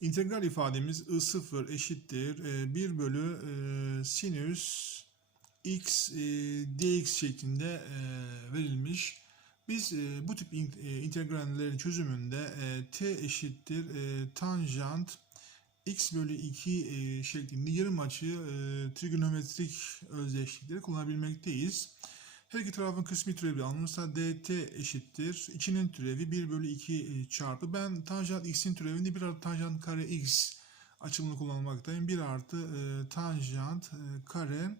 İntegral ifademiz I0 eşittir e, 1 bölü e, sinüs x e, dx şeklinde e, verilmiş. Biz e, bu tip in- e, integrallerin çözümünde e, t eşittir e, tanjant x bölü 2 e, şeklinde yarım açı e, trigonometrik özdeşlikleri kullanabilmekteyiz. Her iki tarafın kısmi türevi alınırsa dt eşittir. İçinin türevi 1 bölü 2 çarpı. Ben tanjant x'in türevini 1 artı tanjant kare x açımını kullanmaktayım. 1 artı e, tanjant e, kare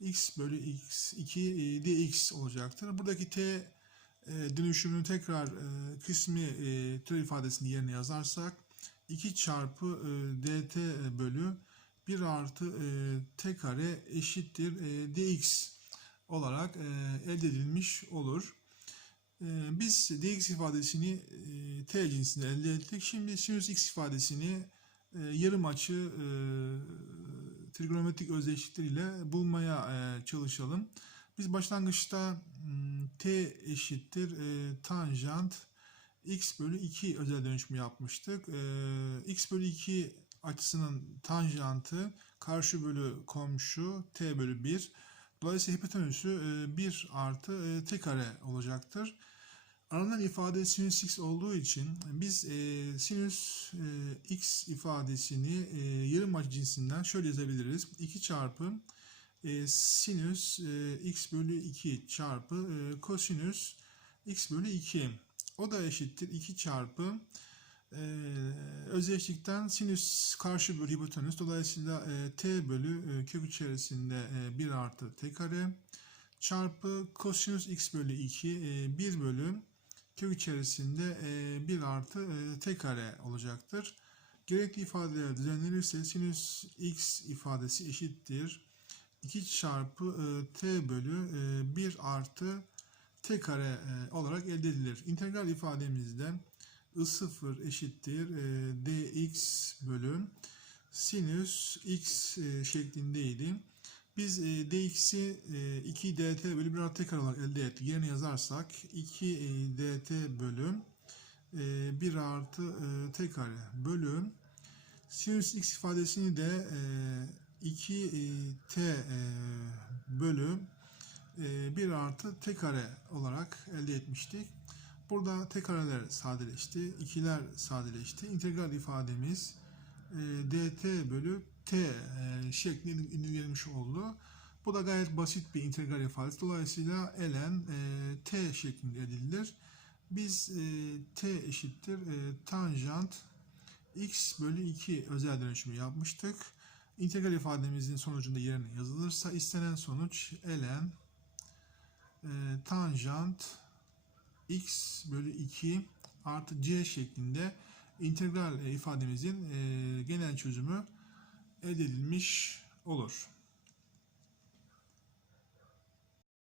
x bölü x 2 e, dx olacaktır. Buradaki t e, dönüşümünü tekrar e, kısmi e, türev ifadesini yerine yazarsak 2 çarpı e, dt bölü 1 artı e, t kare eşittir e, dx olarak e, elde edilmiş olur. E, biz dx ifadesini e, t cinsinde elde ettik. Şimdi sinüs x ifadesini yarım açı trigonometrik özdeşlikleriyle bulmaya çalışalım. Biz başlangıçta m, t eşittir tanjant x bölü 2 özel dönüşümü yapmıştık. X bölü 2 açısının tanjantı karşı bölü komşu t bölü 1. Dolayısıyla hipotenüsü e, 1 artı e, t kare olacaktır. Aranan ifade sinüs x olduğu için biz e, sinüs e, x ifadesini e, yarım açı cinsinden şöyle yazabiliriz. 2 çarpı e, sinüs e, x bölü 2 çarpı e, kosinüs x bölü 2. O da eşittir 2 çarpı e, özdeşlikten sinüs karşı bölü hipotenüs. Dolayısıyla e, t bölü e, kök içerisinde e, 1 artı t kare çarpı kosinüs x bölü 2 e, 1 bölü kök içerisinde e, 1 artı e, t kare olacaktır. Gerekli ifadeler düzenlenirse sinüs x ifadesi eşittir. 2 çarpı e, t bölü e, 1 artı t kare e, olarak elde edilir. İntegral ifademizde I0 eşittir e, dx bölü sinüs x e, şeklindeydi. Biz e, dx'i e, 2 dt bölü 1 artı kare olarak elde ettik. Yerine yazarsak 2 e, dt bölü e, 1 artı e, t kare bölü sinüs x ifadesini de e, 2 e, t e, bölü e, 1 artı t kare olarak elde etmiştik. Burada t kareler sadeleşti, ikiler sadeleşti. İntegral ifademiz e, dt bölü t e, şeklinde indirgenmiş oldu. Bu da gayet basit bir integral ifadesi. Dolayısıyla ln e, t şeklinde edilir. Biz e, t eşittir e, tanjant x bölü 2 özel dönüşümü yapmıştık. İntegral ifademizin sonucunda yerine yazılırsa istenen sonuç ln e, tanjant x bölü 2 artı c şeklinde integral ifademizin e, genel çözümü elde edilmiş olur.